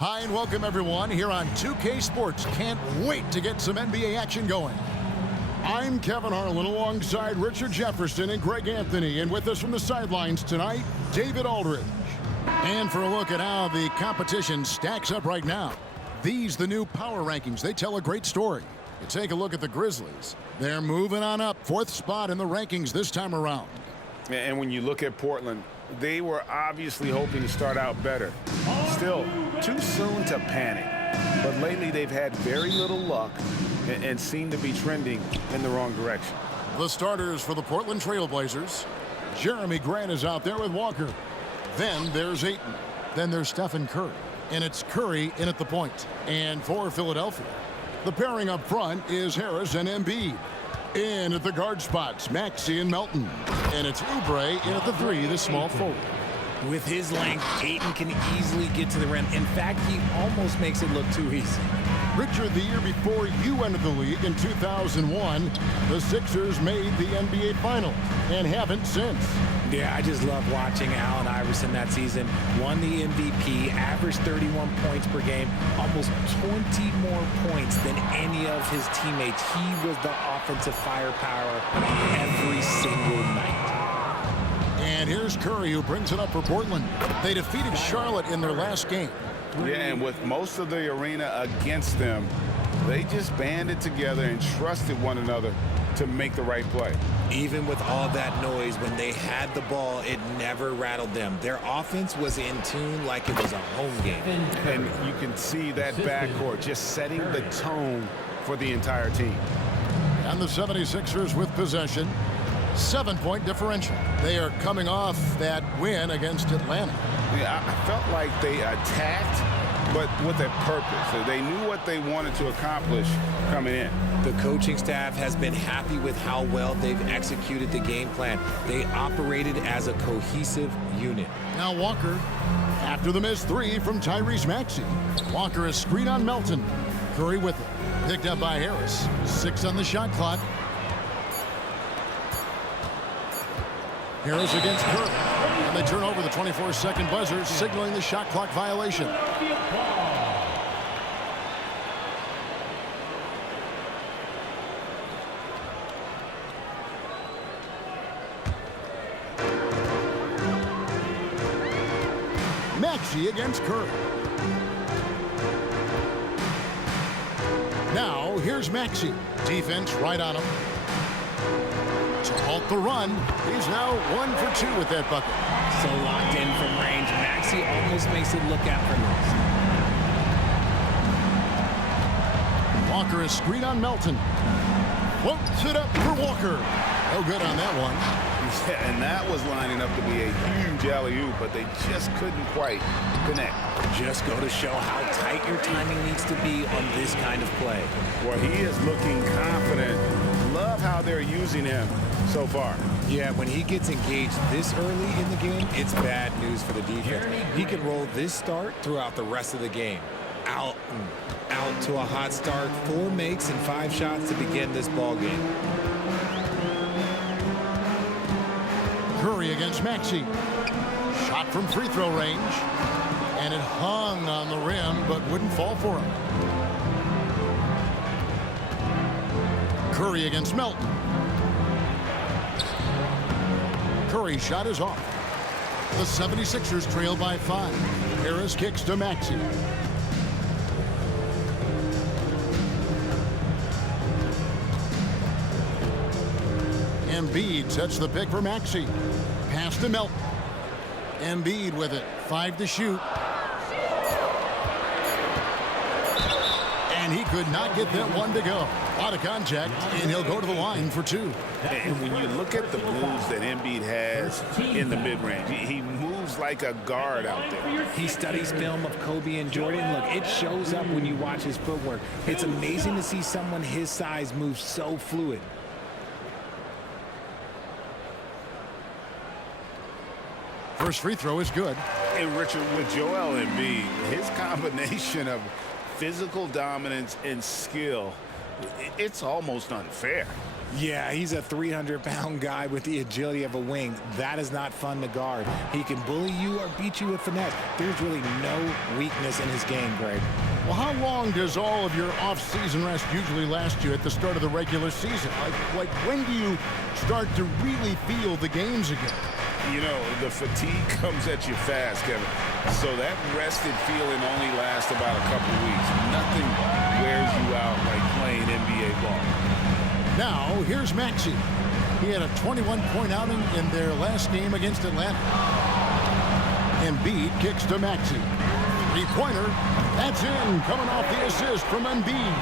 Hi and welcome everyone here on 2K Sports. Can't wait to get some NBA action going. I'm Kevin Harlan alongside Richard Jefferson and Greg Anthony, and with us from the sidelines tonight, David Aldridge. And for a look at how the competition stacks up right now, these the new power rankings. They tell a great story. You take a look at the Grizzlies. They're moving on up, 4th spot in the rankings this time around. And when you look at Portland, they were obviously hoping to start out better. Still, too soon to panic. But lately they've had very little luck and seem to be trending in the wrong direction. The starters for the Portland Trail Blazers. Jeremy Grant is out there with Walker. Then there's Ayton. Then there's Stephen Curry. And it's Curry in at the point. And for Philadelphia, the pairing up front is Harris and Embiid. In at the guard spots, Maxey and Melton. And it's Oubre in at the 3, the small forward. With his length, Ayton can easily get to the rim. In fact, he almost makes it look too easy. Richard, the year before you entered the league in 2001, the Sixers made the NBA Finals and haven't since. Yeah, I just love watching Allen Iverson that season. Won the MVP, averaged 31 points per game, almost 20 more points than any of his teammates. He was the offensive firepower every single night. And here's Curry, who brings it up for Portland. They defeated Charlotte in their last game. Yeah, and with most of the arena against them, they just banded together and trusted one another to make the right play. Even with all that noise, when they had the ball, it never rattled them. Their offense was in tune like it was a home game. And you can see that backcourt just setting the tone for the entire team. And the 76ers with possession. 7-point differential. They are coming off that win against Atlanta. Yeah, I felt like they attacked, but with a purpose. They knew what they wanted to accomplish coming in. The coaching staff has been happy with how well they've executed the game plan. They operated as a cohesive unit. Now Walker, after the missed 3 from Tyrese Maxey. Walker is screen on Melton. Curry with it. Picked up by Harris. 6 on the shot clock. Harris against Curry. And they turn over the 24-second buzzer, signaling the shot clock violation. Maxey against Curry. Now, here's Maxey. Defense right on him. To halt the run, he's now 1 for 2 with that bucket. So locked in from range, Maxey almost makes it look effortless. Walker is screen on Melton. Floats it up for Walker. No good on that one. Yeah, and that was lining up to be a huge alley-oop, but they just couldn't quite connect. Just go to show how tight your timing needs to be on this kind of play. Well, he is looking confident. Love how they're using him so far. Yeah, when he gets engaged this early in the game, it's bad news for the defense. He could roll this start throughout the rest of the game. Out to a hot start, 4 makes and 5 shots to begin this ball game. Curry against Maxey. Shot from free throw range. And it hung on the rim, but wouldn't fall for him. Curry against Melton. Curry's shot is off. The 76ers trail by 5. Harris kicks to Maxey. Embiid sets the pick for Maxey. Pass to Melton. Embiid with it. 5 to shoot. And he could not get that one to go. Out of contact, and he'll go to the line for 2. And when you look at the moves that Embiid has in the mid-range, he moves like a guard out there. He studies film of Kobe and Jordan. Look, it shows up when you watch his footwork. It's amazing to see someone his size move so fluid. First free throw is good. And Richard, with Joel Embiid, his combination of physical dominance and skill, it's almost unfair. Yeah, he's a 300-pound guy with the agility of a wing. That is not fun to guard. He can bully you or beat you with finesse. There's really no weakness in his game, Greg. Well, how long does all of your off-season rest usually last you at the start of the regular season? Like when do you start to really feel the games again? You know, the fatigue comes at you fast, Kevin. So that rested feeling only lasts about a couple weeks. Nothing wears you out like playing NBA ball. Now, here's Maxey. He had a 21-point outing in their last game against Atlanta. Embiid kicks to Maxey. Three-pointer. That's in, coming off the assist from Embiid.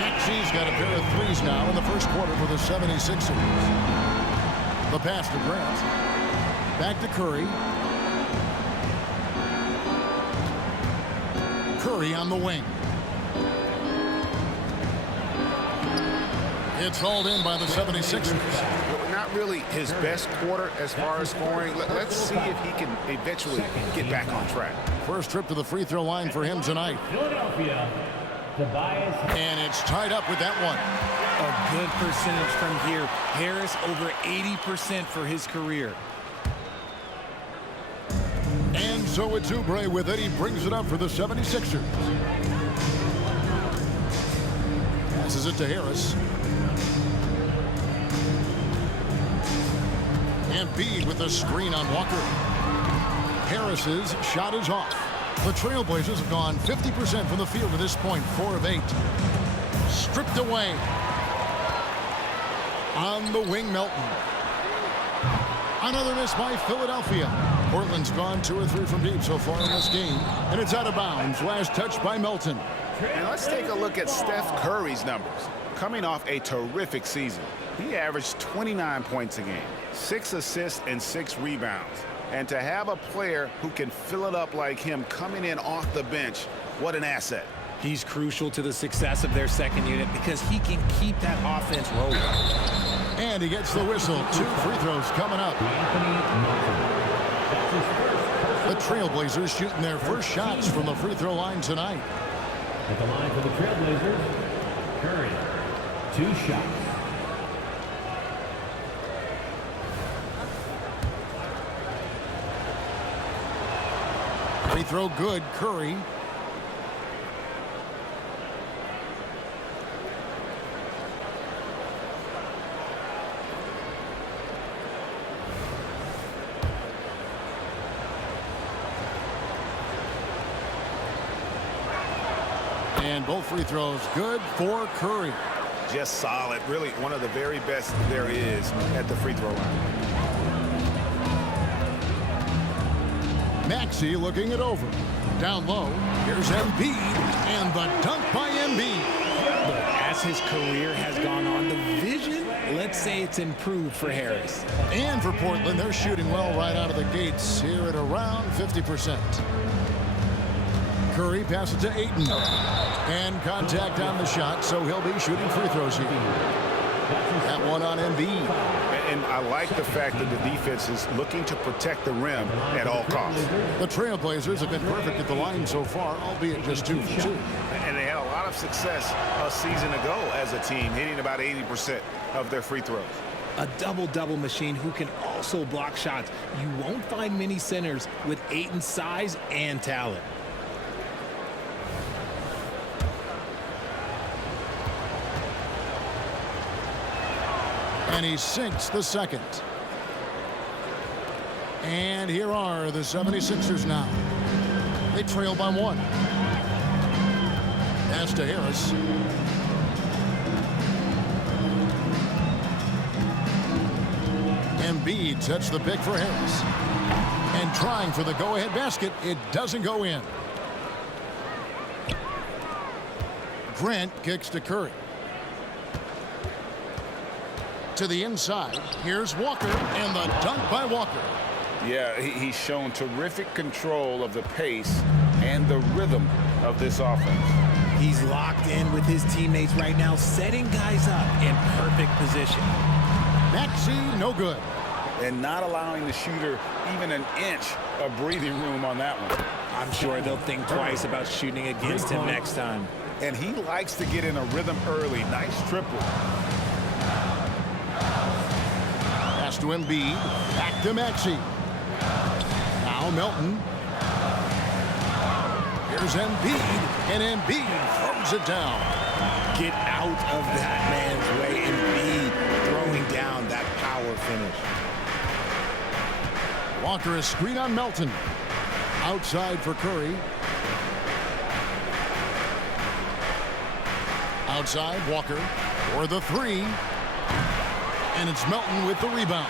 Maxey's got a pair of threes now in the first quarter for the 76ers. The pass to Grant. Back to Curry. Curry on the wing. It's hauled in by the 76ers. Not really his best quarter as far as scoring. Let's see if he can eventually get back on track. First trip to the free throw line for him tonight. Philadelphia, Tobias. And it's tied up with that one. A good percentage from here. Harris over 80% for his career. And so it's Oubre with it. He brings it up for the 76ers. Passes it to Harris. Embiid with a screen on Walker. Harris's shot is off. The Trailblazers have gone 50% from the field to this point, 4 of 8. Stripped away. On the wing, Melton. Another miss by Philadelphia. Portland's gone 2 or 3 from deep so far in this game, and it's out of bounds. Last touch by Melton. And let's take a look at Steph Curry's numbers. Coming off a terrific season, he averaged 29 points a game, 6 assists and 6 rebounds. And to have a player who can fill it up like him coming in off the bench, what an asset. He's crucial to the success of their second unit because he can keep that offense rolling. And he gets the whistle. 2 free throws coming up. The Trailblazers shooting their first shots from the free throw line tonight. At the line for the Trailblazers, Curry, 2 shots. Free throw good, Curry. And both free throws good for Curry. Just solid. Really one of the very best there is at the free throw line. Maxey looking it over. Down low. Here's Embiid. And the dunk by Embiid. Look, as his career has gone on, the vision, let's say it's improved for Harris. And for Portland, they're shooting well right out of the gates here at around 50%. Curry passes to Ayton. And contact on the shot, so he'll be shooting free throws here. That one on Embiid. And I like the fact that the defense is looking to protect the rim at all costs. The Trailblazers have been perfect at the line so far, albeit just 2 for 2. And they had a lot of success a season ago as a team, hitting about 80% of their free throws. A double-double machine who can also block shots. You won't find many centers with Ayton's size and talent. And he sinks the second. And here are the 76ers now. They trail by 1. Pass to Harris. Embiid sets the pick for Harris. And trying for the go-ahead basket. It doesn't go in. Grant kicks to Curry. To the inside. Here's Walker, and the dunk by Walker. Yeah, he's shown terrific control of the pace and the rhythm of this offense. He's locked in with his teammates right now, setting guys up in perfect position. Maxey, no good. And not allowing the shooter even an inch of breathing room on that one. I'm sure they'll think twice about shooting against him next time. And he likes to get in a rhythm early. Nice triple. Pass to Embiid. Back to Maxey. Now Melton. Here's Embiid. And Embiid throws it down. Get out of that man's way. Embiid throwing down that power finish. Walker is screen on Melton. Outside for Curry. Outside, Walker for the three. And it's Melton with the rebound.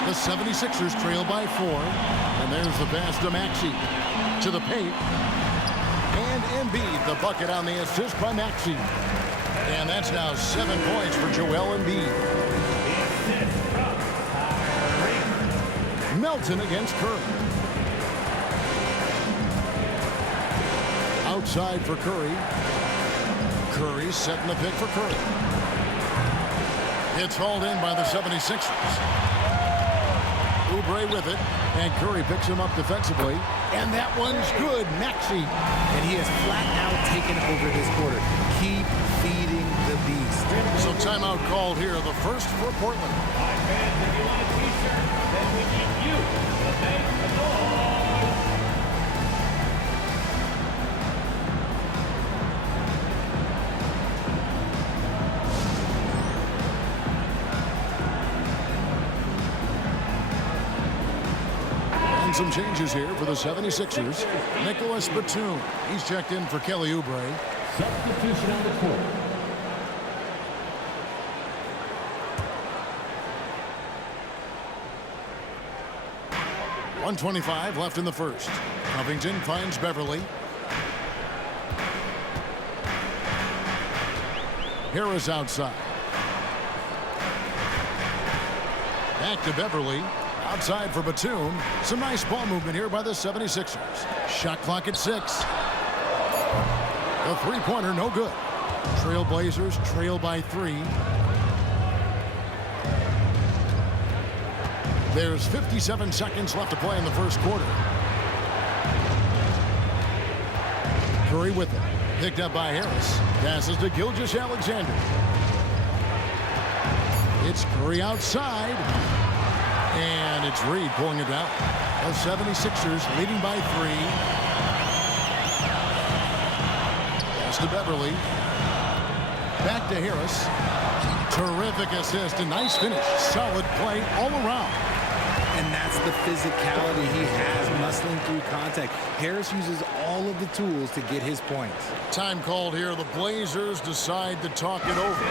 The 76ers trail by 4. And there's the pass to Maxey. To the paint. And Embiid, the bucket on the assist by Maxey. And that's now 7 points for Joel Embiid. Melton against Curry. Outside for Curry. Curry setting the pick for Curry. It's hauled in by the 76ers. Oubre with it. And Curry picks him up defensively. And that one's good. Maxey. And he has flat out taken over this quarter. Keep feeding the beast. So timeout called here. The first for Portland. All right, fans, if you want a t-shirt, then we need you to make the noise. And some changes here for the 76ers. Nicholas Batum. He's checked in for Kelly Oubre. Substitution on the court. .125 left in the first. Covington finds Beverly. Harris outside. Back to Beverly. Outside for Batum. Some nice ball movement here by the 76ers. Shot clock at 6. The three-pointer no good. Trailblazers trail by 3. There's 57 seconds left to play in the first quarter. Curry with it. Picked up by Harris. Passes to Gilgeous-Alexander. It's Curry outside. And it's Reed pulling it down. The 76ers leading by 3. Pass to Beverly. Back to Harris. Terrific assist. A nice finish. Solid play all around. And that's the physicality he has, muscling through contact. Harris uses all of the tools to get his points. Time called here. The Blazers decide to talk it over.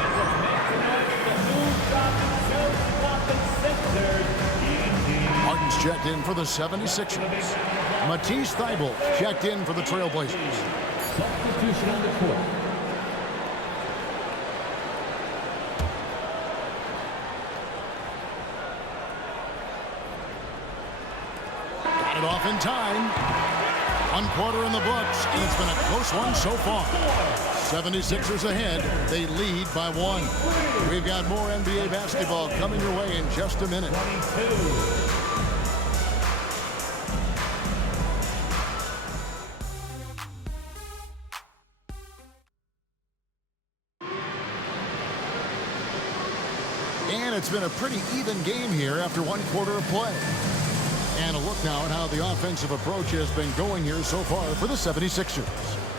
Martin's checked in for the 76ers. Matisse Thybulle checked in for the Trailblazers. Substitution on the court. Got it off in time. 1 quarter in the books, and it's been a close one so far. 76ers ahead. They lead by 1. We've got more NBA basketball coming your way in just a minute. 22. And it's been a pretty even game here after 1 quarter of play. And a look now at how the offensive approach has been going here so far for the 76ers.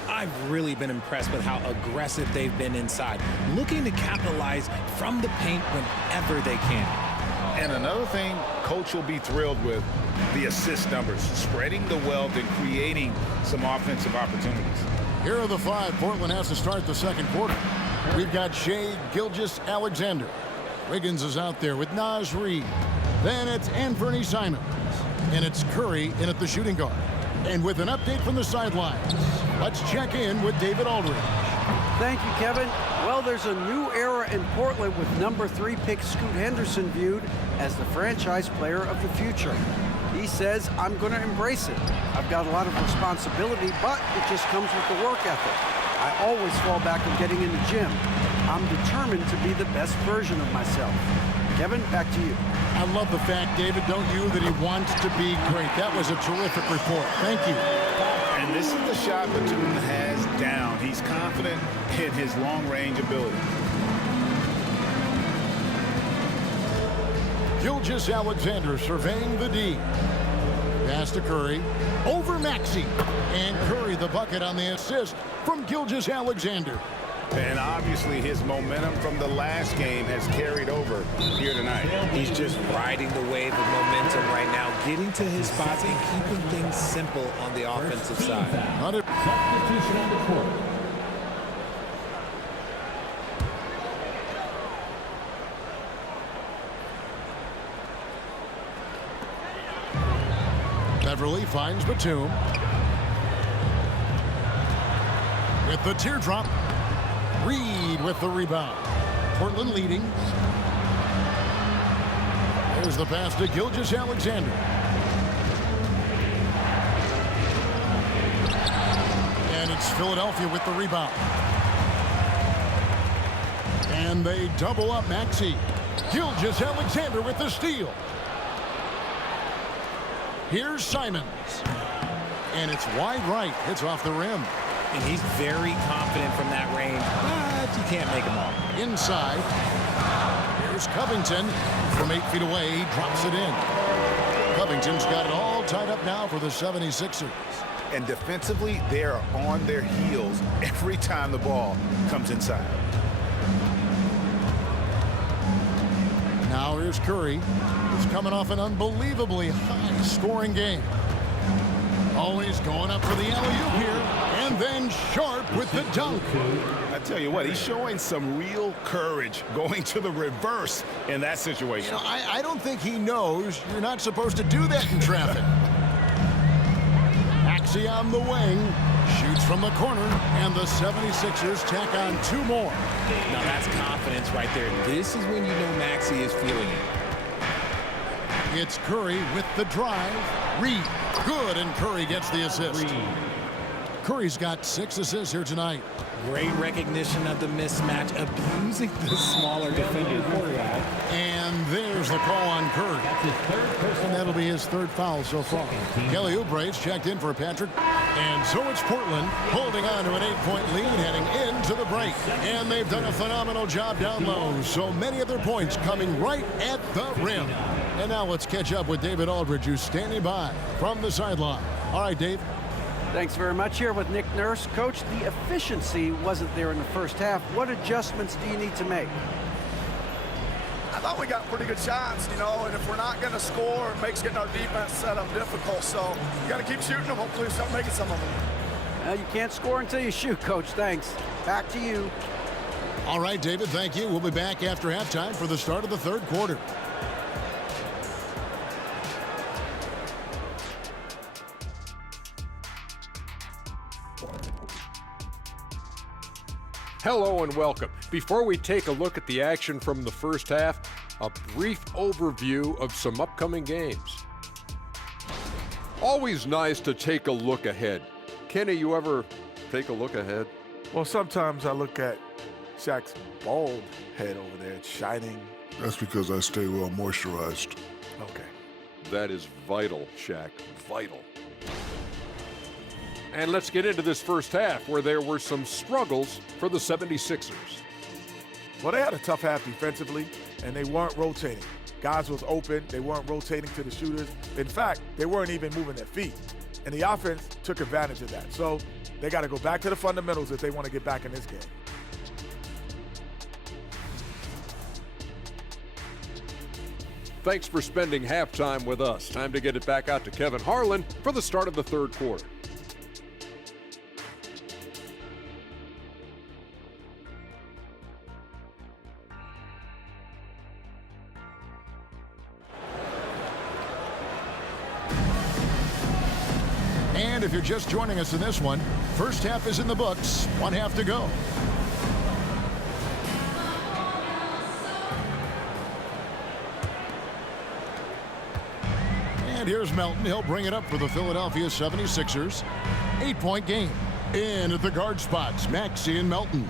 I've really been impressed with how aggressive they've been inside, looking to capitalize from the paint whenever they can. And another thing coach will be thrilled with, the assist numbers, spreading the wealth and creating some offensive opportunities. Here are the 5 Portland has to start the second quarter. We've got Shai Gilgeous-Alexander. Wiggins is out there with Naz Reid. Then it's Anthony Simons. And it's Curry in at the shooting guard. And with an update from the sidelines, let's check in with David Aldridge. Thank you, Kevin. Well, there's a new era in Portland with number 3 pick Scoot Henderson viewed as the franchise player of the future. He says, I'm going to embrace it. I've got a lot of responsibility, but it just comes with the work ethic. I always fall back on getting in the gym. I'm determined to be the best version of myself. Kevin, back to you. I love the fact, David, don't you, that he wants to be great. That was a terrific report. Thank you. And this is the shot Batum has down. He's confident in his long-range ability. Gilgeous-Alexander surveying the D. Pass to Curry. Over Maxey. And Curry the bucket on the assist from Gilgeous-Alexander. And obviously his momentum from the last game has carried over here tonight. He's just riding the wave of momentum right now, getting to his spots and keeping things simple on the offensive side. Substitution on the court. Beverly finds Batum. With the teardrop. Reed with the rebound. Portland leading. There's the pass to Gilgeous-Alexander. And it's Philadelphia with the rebound. And they double up Maxey. Gilgeous-Alexander with the steal. Here's Simons. And it's wide right. It's off the rim. And he's very confident from that range, but you can't make him all. Inside. Here's Covington. From 8 feet away, he drops it in. Covington's got it all tied up now for the 76ers. And defensively, they are on their heels every time the ball comes inside. Now here's Curry. He's coming off an unbelievably high-scoring game. Always going up for the alley-oop here. And then Sharp with the dunk. I tell you what, he's showing some real courage going to the reverse in that situation. You know, I don't think he knows you're not supposed to do that in traffic. Maxey on the wing. Shoots from the corner. And the 76ers tack on 2 more. Now that's confidence right there. This is when you know Maxey is feeling it. It's Curry with the drive. Reed. Good, and Curry gets the assist. Curry's got 6 assists here tonight. Great recognition of the mismatch, abusing the smaller defender. And there's the call on Curry. And that'll be his 3rd foul so far. Kelly Oubre's checked in for Patrick. And so it's Portland holding on to an 8-point lead heading into the break. And they've done a phenomenal job down low. So many of their points coming right at the rim. And now let's catch up with David Aldridge, who's standing by from the sideline. All right, Dave. Thanks very much. Here with Nick Nurse. Coach, the efficiency wasn't there in the first half. What adjustments do you need to make? I thought we got pretty good shots, you know, and if we're not going to score, it makes getting our defense set up difficult. So you got to keep shooting them. Hopefully we start making some of them. You can't score until you shoot, Coach. Thanks. Back to you. All right, David, thank you. We'll be back after halftime for the start of the 3rd quarter. Hello and welcome. Before we take a look at the action from the first half, a brief overview of some upcoming games. Always nice to take a look ahead. Kenny, you ever take a look ahead? Well, sometimes I look at Shaq's bald head over there. It's shining. That's because I stay well moisturized. Okay. That is vital, Shaq. Vital. And let's get into this first half where there were some struggles for the 76ers. Well, they had a tough half defensively, and they weren't rotating. Guys was open. They weren't rotating to the shooters. In fact, they weren't even moving their feet. And the offense took advantage of that. So they got to go back to the fundamentals if they want to get back in this game. Thanks for spending halftime with us. Time to get it back out to Kevin Harlan for the start of the 3rd quarter. And if you're just joining us in this one, first half is in the books, 1 half to go. And here's Melton. He'll bring it up for the Philadelphia 76ers. 8-point game. In at the guard spots, Maxey and Melton.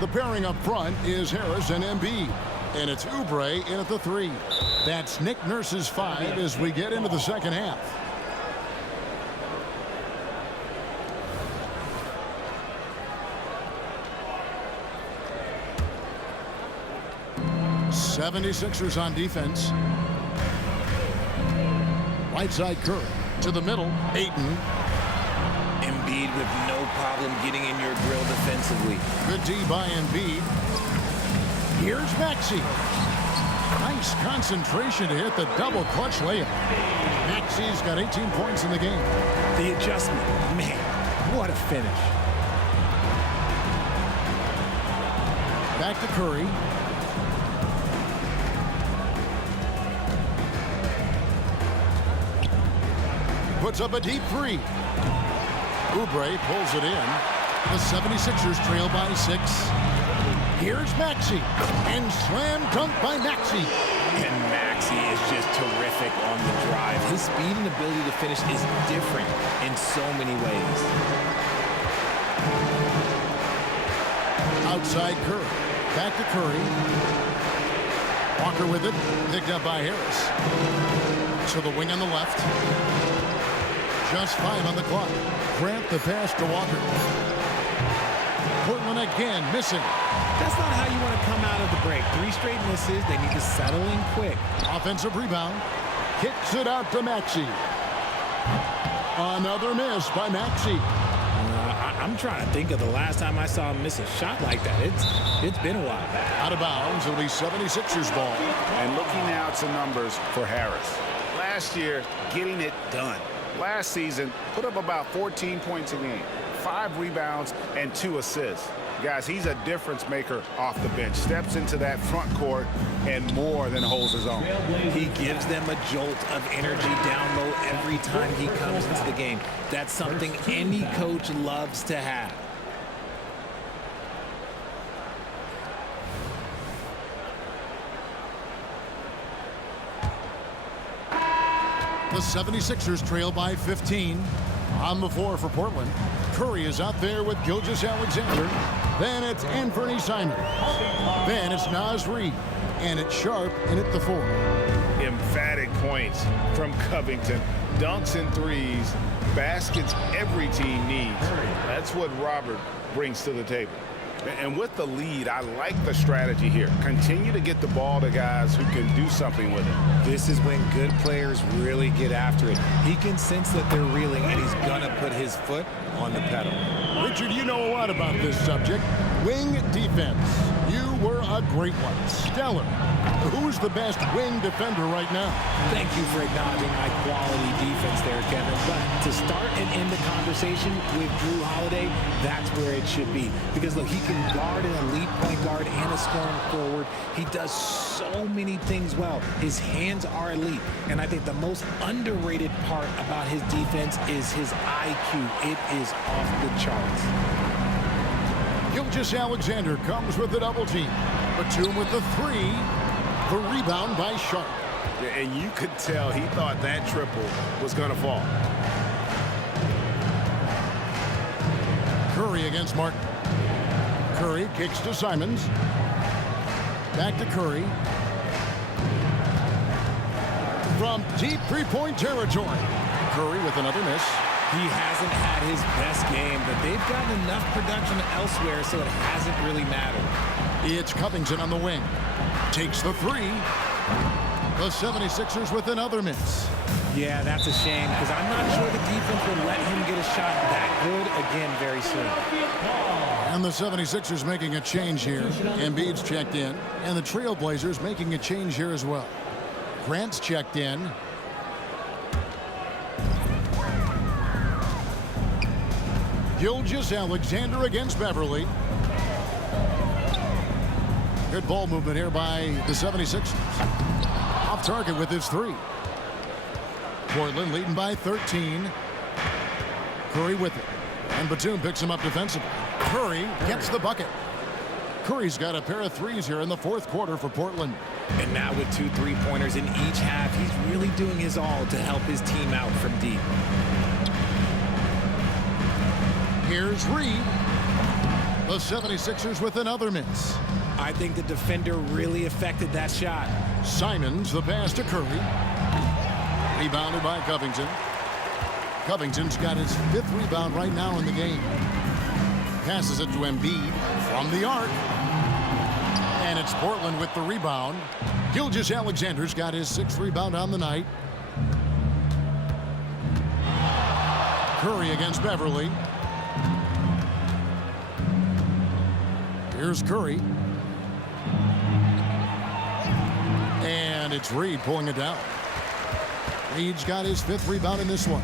The pairing up front is Harris and Embiid. And it's Oubre in at the 3. That's Nick Nurse's 5 as we get into the second half. 76ers on defense. Right side Curry. To the middle, Ayton. Embiid with no problem getting in your grill defensively. Good D by Embiid. Here's Maxey. Nice concentration to hit the double clutch layup. Maxey's got 18 points in the game. The adjustment, man, what a finish. Back to Curry. Puts up a deep three. Oubre pulls it in. The 76ers trail by 6. Here's Maxey. And slam dunk by Maxey. And Maxey is just terrific on the drive. His speed and ability to finish is different in so many ways. Outside Curry. Back to Curry. Walker with it. Picked up by Harris. To the wing on the left. Just 5 on the clock. Grant the pass to Walker. Portland again missing. That's not how you want to come out of the break. 3 straight misses. They need to settle in quick. Offensive rebound. Kicks it out to Maxey. Another miss by Maxey. I'm trying to think of the last time I saw him miss a shot like that. It's been a while. Out of bounds. It'll be 76ers ball. And looking now at some numbers for Harris. Last year, getting it done. Last season, put up about 14 points a game, 5 rebounds, and 2 assists. Guys, he's a difference maker off the bench. Steps into that front court and more than holds his own. He gives them a jolt of energy down low every time he comes into the game. That's something any coach loves to have. The 76ers trail by 15. On the floor for Portland. Curry is out there with Gilgeous-Alexander. Then it's Anthony Simons. Then it's Naz Reid. And it's Sharp in at the 4. Emphatic points from Covington. Dunks and threes. Baskets every team needs. That's what Robert brings to the table. And with the lead, I like the strategy here. Continue to get the ball to guys who can do something with it. This is when good players really get after it. He can sense that they're reeling, and he's going to put his foot on the pedal. Richard, you know a lot about this subject. Wing defense. You were a great one. Stellar. Who's the best wing defender right now? Thank you for acknowledging my quality defense there, Kevin. But to start and end the conversation with Jrue Holiday, that's where it should be. Because, look, he can guard an elite point guard and a scoring forward. He does so many things well. His hands are elite. And I think the most underrated part about his defense is his IQ. It is off the charts. Gilgeous-Alexander comes with the double team. Batum with the 3. The rebound by Sharp. And you could tell he thought that triple was going to fall. Curry against Martin. Curry kicks to Simons. Back to Curry. From deep three-point territory. Curry with another miss. He hasn't had his best game, but they've gotten enough production elsewhere, so it hasn't really mattered. It's Covington on the wing. Takes the 3. The 76ers with another miss. Yeah, that's a shame, because I'm not sure the defense will let him get a shot that good again very soon. And the 76ers making a change here. Embiid's checked in, and the Trailblazers making a change here as well. Grant's checked in. Gilgeous-Alexander against Beverly. Good ball movement here by the 76ers. Off target with his 3. Portland leading by 13. Curry with it. And Batum picks him up defensively. Curry gets the bucket. Curry's got a pair of 3s here in the 4th quarter for Portland. And now with 2 3-pointers in each half, he's really doing his all to help his team out from deep. Here's Reid. The 76ers with another miss. I think the defender really affected that shot. Simons, the pass to Curry. Rebounded by Covington. Covington's got his 5th rebound right now in the game. Passes it to Embiid from the arc. And it's Portland with the rebound. Gilgeous-Alexander's got his 6th rebound on the night. Curry against Beverly. Here's Curry. And it's Reed pulling it down. Reed's got his 5th rebound in this one.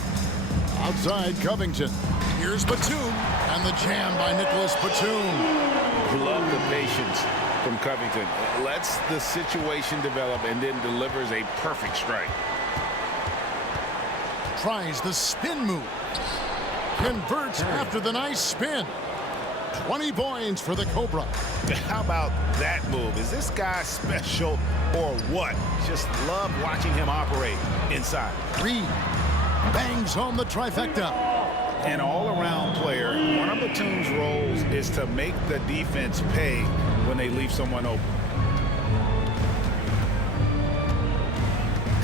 Outside Covington. Here's Batum. And the jam by Nicholas Batum. Love the patience from Covington. Lets the situation develop and then delivers a perfect strike. Tries the spin move. Converts after the nice spin. 20 points for the Cobra. How about that move? Is this guy special or what? Just love watching him operate inside. Reed bangs home the trifecta. An all-around player, one of Batum's roles is to make the defense pay when they leave someone open.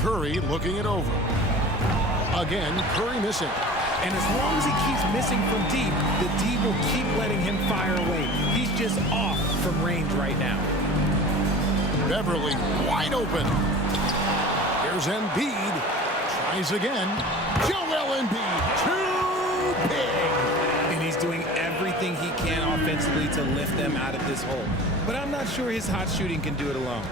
Curry looking it over. Again, Curry missing. And as long as he keeps missing from deep, the D will keep letting him fire away. He's just off from range right now. Beverly wide open. Here's Embiid. Tries again. Joel Embiid. Too big. And he's doing everything he can offensively to lift them out of this hole. But I'm not sure his hot shooting can do it alone.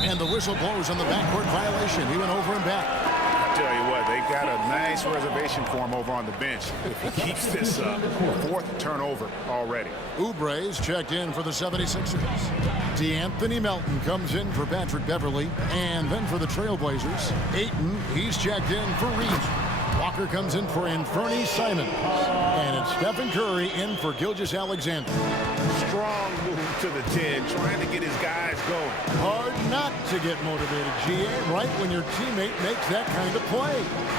And the whistle blows on the backcourt violation. He went over and back. Tell you what, they got a nice reservation for him over on the bench. If he keeps this up, 4th turnover already. Oubre's checked in for the 76ers. DeAnthony Melton comes in for Patrick Beverly. And then for the Trailblazers, Ayton, he's checked in for Reed. Walker comes in for Anthony Simons. And it's Stephen Curry in for Gilgeous-Alexander. Strong move to the 10, trying to get his guys going. Hard not to get motivated, GA, right when your teammate makes that kind of play.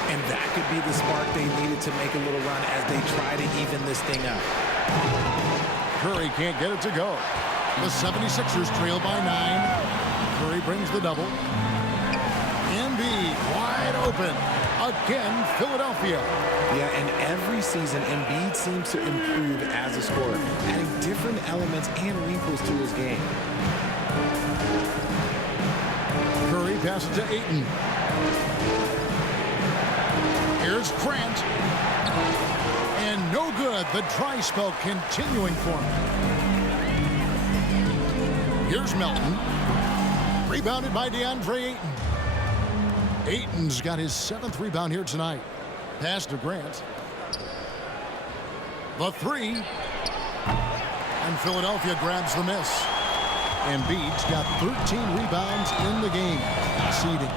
And that could be the spark they needed to make a little run as they try to even this thing up. Curry can't get it to go. The 76ers trail by 9. Curry brings the double. Embiid wide open. Again, Philadelphia. Yeah, and every season, Embiid seems to improve as a scorer, adding different elements and wrinkles to his game. Curry passes to Ayton. Here's Grant. And no good. The dry spell continuing for him. Here's Melton. Rebounded by DeAndre Ayton. Ayton's got his 7th rebound here tonight. Pass to Grant. The 3. And Philadelphia grabs the miss. Embiid's got 13 rebounds in the game. Exceeding.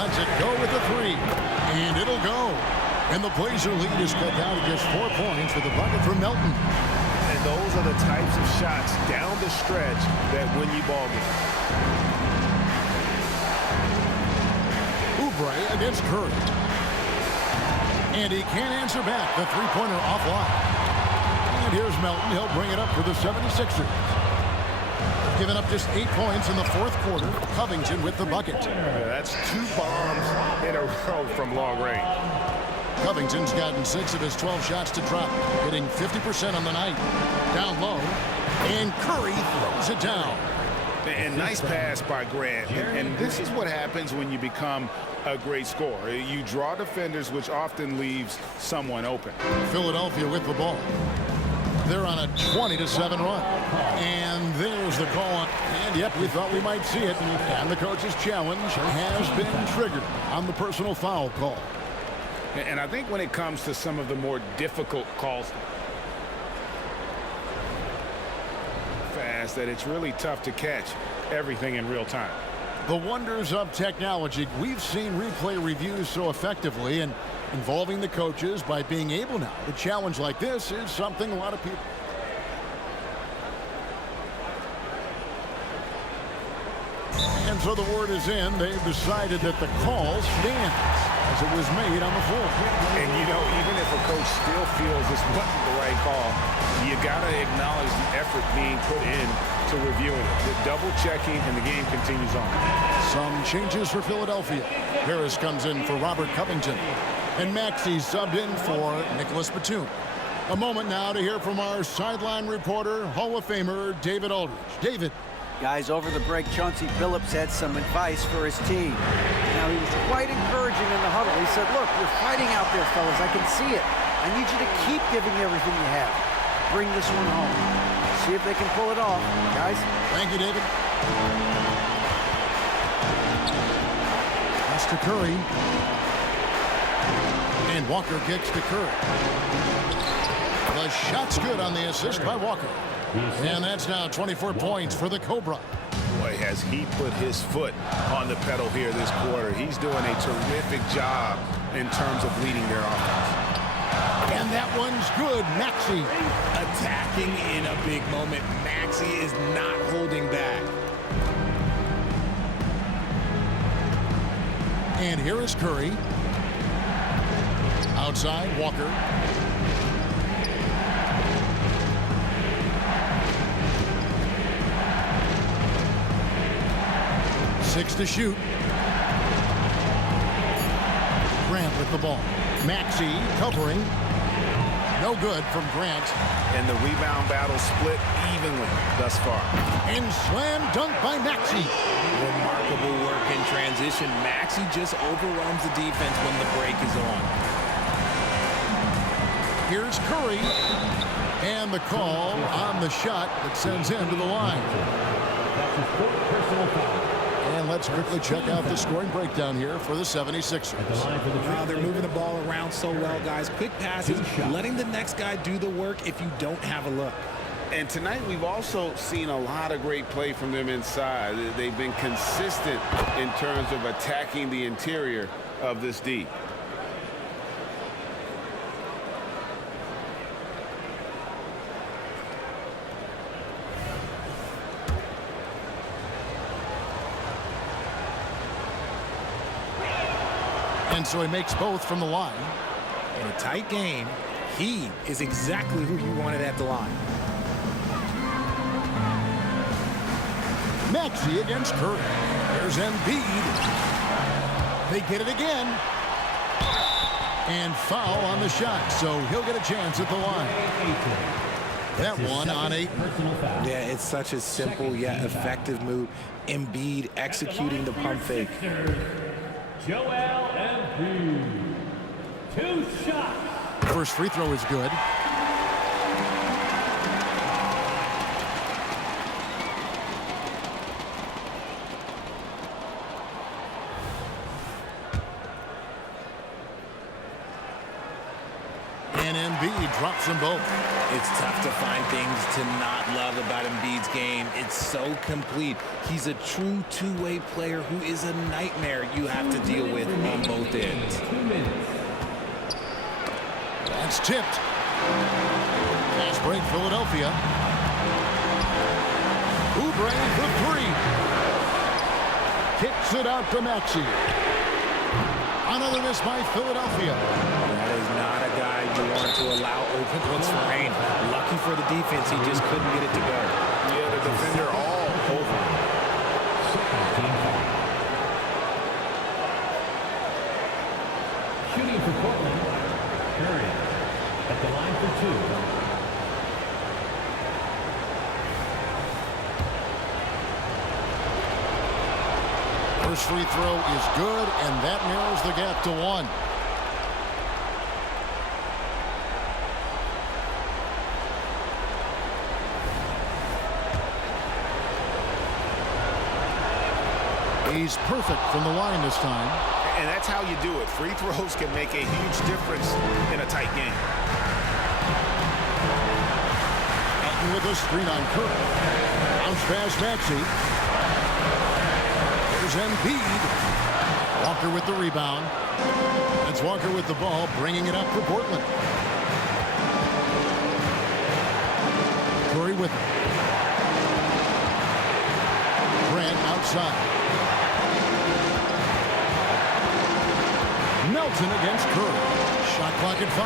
Lets it go with the 3. And it'll go. And the Blazer lead is cut down to just 4 points with the bucket from Melton. And those are the types of shots down the stretch that win you ball games. Oubre against Curry. And he can't answer back. The three-pointer offline. And here's Melton. He'll bring it up for the 76ers. Giving up just 8 points in the 4th quarter. Covington with the bucket. That's 2 bombs in a row from long range. Covington's gotten 6 of his 12 shots to drop, hitting 50% on the night. Down low. And Curry throws it down. And nice pass by Grant. And this is what happens when you become a great scorer. You draw defenders, which often leaves someone open. Philadelphia with the ball. They're on a 20-7 run. And there's the call. And yep, we thought we might see it. And the coach's challenge has been triggered on the personal foul call. And I think when it comes to some of the more difficult calls, fast, that it's really tough to catch everything in real time. The wonders of technology. We've seen replay reviews so effectively, and involving the coaches by being able now to challenge like this is something a lot of people. And so the word is in. They've decided that the call stands as it was made on the floor. And you know, even if a coach still feels this wasn't the right call, you got to acknowledge the effort being put in to reviewing it. The double checking, and the game continues on. Some changes for Philadelphia. Harris comes in for Robert Covington. And Maxey subbed in for Nicholas Batum. A moment now to hear from our sideline reporter, Hall of Famer David Aldridge. David. Guys, over the break, Chauncey Billups had some advice for his team. Now, Now, he was quite encouraging in the huddle. He said, look, you're fighting out there, fellas. I can see it. I need you to keep giving everything you have. Bring this one home. See if they can pull it off, guys. Thank you, David. Pass to Curry. And Walker kicks to Curry. The shot's good on the assist by Walker. And that's now 24 points for the Cobra. Boy, has he put his foot on the pedal here this quarter. He's doing a terrific job in terms of leading their offense. And that one's good. Maxey Attacking in a big moment. Maxey is not holding back. And here is Curry. Outside, Walker. Six to shoot. Grant with the ball. Maxey covering. No good from Grant. And the rebound battle split evenly thus far. And slam dunk by Maxey. Remarkable work in transition. Maxey just overwhelms the defense when the break is on. Here's Curry. And the call on the shot that sends him to the line. That's his fourth personal foul. And let's quickly check out the scoring breakdown here for the 76ers. At the line for the They're moving the ball around so well, guys. Quick passes, letting the next guy do the work if you don't have a look. And tonight we've also seen a lot of great play from them inside. They've been consistent in terms of attacking the interior of this D. And so he makes both from the line. In a tight game, he is exactly who you wanted at the line. Maxey against Curry. There's Embiid. They get it again. And foul on the shot, so he'll get a chance at the line. That one on 8. Yeah, it's such a simple yet effective move. Embiid executing the pump fake. Joel Embiid. 2 shots. First free throw is good. And Embiid drops them both. It's tough to find things to not love about Embiid's game. It's so complete. He's a true two-way player who is a nightmare you have to deal with on both ends. 2 minutes. That's tipped. Fast break, Philadelphia. Oubre for 3. Kicks it out to Maxey. Another miss by Philadelphia. That is not a guy you want to allow open looks for rain. Lucky for the defense, he just couldn't get it to go. Yeah, the defender all over. Shooting for Portland, Curry. At the line for 2. First free throw is good, and that narrows the gap to 1. He's perfect from the line this time. And that's how you do it. Free throws can make a huge difference in a tight game. Elton with a screen on Curry. Bounce pass Maxey. There's Embiid. Walker with the rebound. That's Walker with the ball, bringing it up for Portland. Curry with it. Grant outside. Melton against Curry. Shot clock at 5.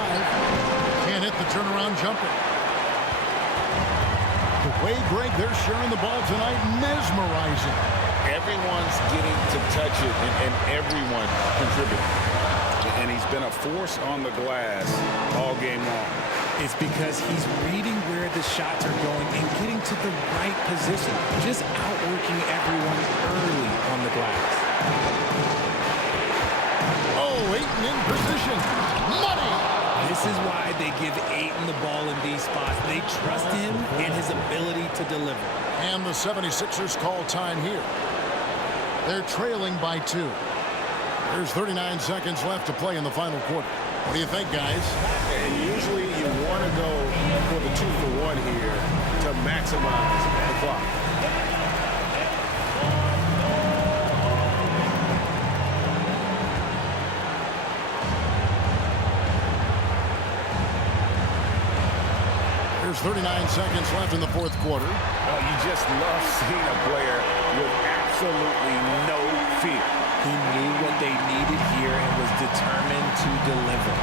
Can't hit the turnaround jumper. The way Greg, they're sharing the ball tonight, mesmerizing. Everyone's getting to touch it, and everyone contributing. And he's been a force on the glass all game long. It's because he's reading where the shots are going and getting to the right position, just outworking everyone early on the glass. Ayton in position. Money! This is why they give Ayton the ball in these spots. They trust him and his ability to deliver. And the 76ers call time here. They're trailing by 2. There's 39 seconds left to play in the final quarter. What do you think, guys? And usually you want to go for the 2-for-1 here to maximize the clock. There's 39 seconds left in the fourth quarter. Oh, you just love seeing a player with absolutely no fear. He knew what they needed here and was determined to deliver.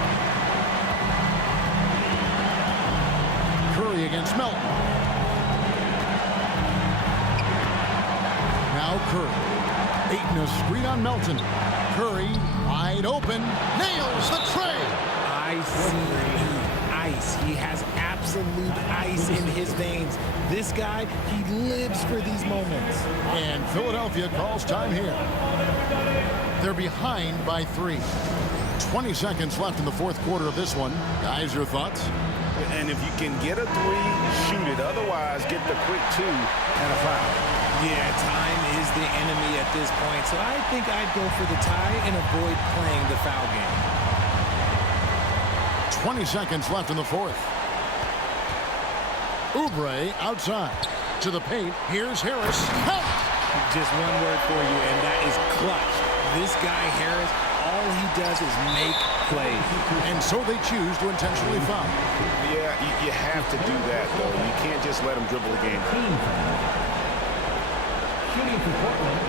Curry against Melton. Now Curry. Ayton a screen on Melton. Curry wide open. Nails the tray. I see ice. He has absolute ice in his veins. This guy, he lives for these moments. And Philadelphia calls time here. They're behind by 3. 20 seconds left in the fourth quarter of this one. Guys, your thoughts? And if you can get a 3, shoot it. Otherwise, get the quick 2 and a foul. Yeah, time is the enemy at this point. So I think I'd go for the tie and avoid playing the foul game. 20 seconds left in the fourth. Oubre outside. To the paint. Here's Harris. Help! Just one word for you, and that is clutch. This guy, Harris, all he does is make plays. And so they choose to intentionally foul. Yeah, you have to do that, though. You can't just let him dribble the game. Shooting for Portland,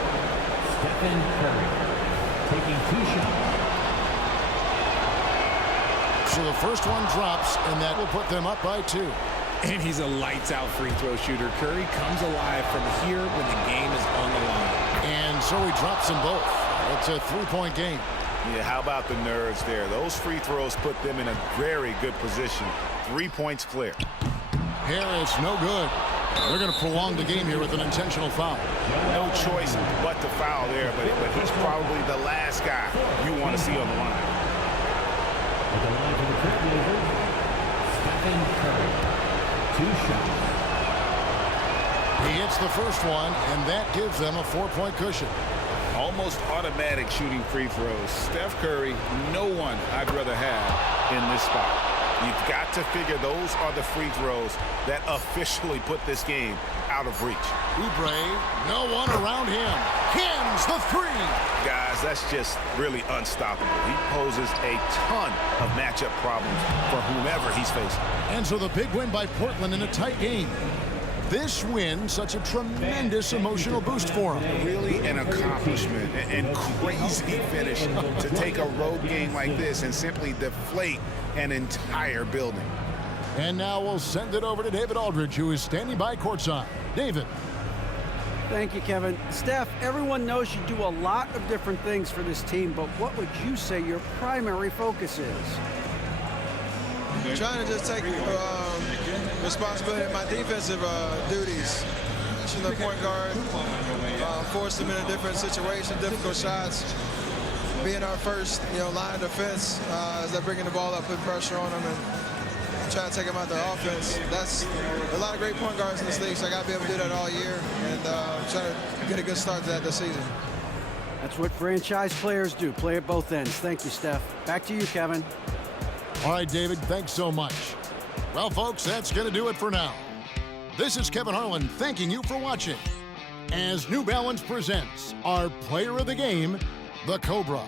Stephen Curry. Taking 2 shots. So the first one drops, and that will put them up by 2. And he's a lights-out free throw shooter. Curry comes alive from here when the game is on the line. And so he drops them both. It's a 3-point game. Yeah, how about the nerves there? Those free throws put them in a very good position. 3 points clear. Harris, no good. They're going to prolong the game here with an intentional foul. No choice but to foul there, but he's probably the last guy you want to see on the line. At the line for the Trailblazers, Stephen Curry. 2 shots. He hits the first one, and that gives them a 4-point cushion. Almost automatic shooting free throws. Steph Curry, no one I'd rather have in this spot. You've got to figure those are the free throws that officially put this game out of reach. Oubre, no one around him. Hams the 3. Guys, that's just really unstoppable. He poses a ton of matchup problems for whomever he's facing. And so the big win by Portland in a tight game. This win, such a tremendous emotional boost for him. Really an accomplishment and crazy finish to take a road game like this and simply deflate an entire building. And now we'll send it over to David Aldridge, who is standing by courtside. David. Thank you, Kevin. Steph, everyone knows you do a lot of different things for this team, but what would you say your primary focus is? Trying to just take responsibility of my defensive duties. Pushing the point guard, force them in a different situation, difficult shots. Being our first, line of defense as they're bringing the ball up, put pressure on them, and trying to take them out their offense. That's a lot of great point guards in this league, so I got to be able to do that all year and try to get a good start to that this season. That's what franchise players do, play at both ends. Thank you, Steph. Back to you, Kevin. All right, David, thanks so much. Well, folks, that's going to do it for now. This is Kevin Harlan thanking you for watching as New Balance presents our player of the game, the Cobra.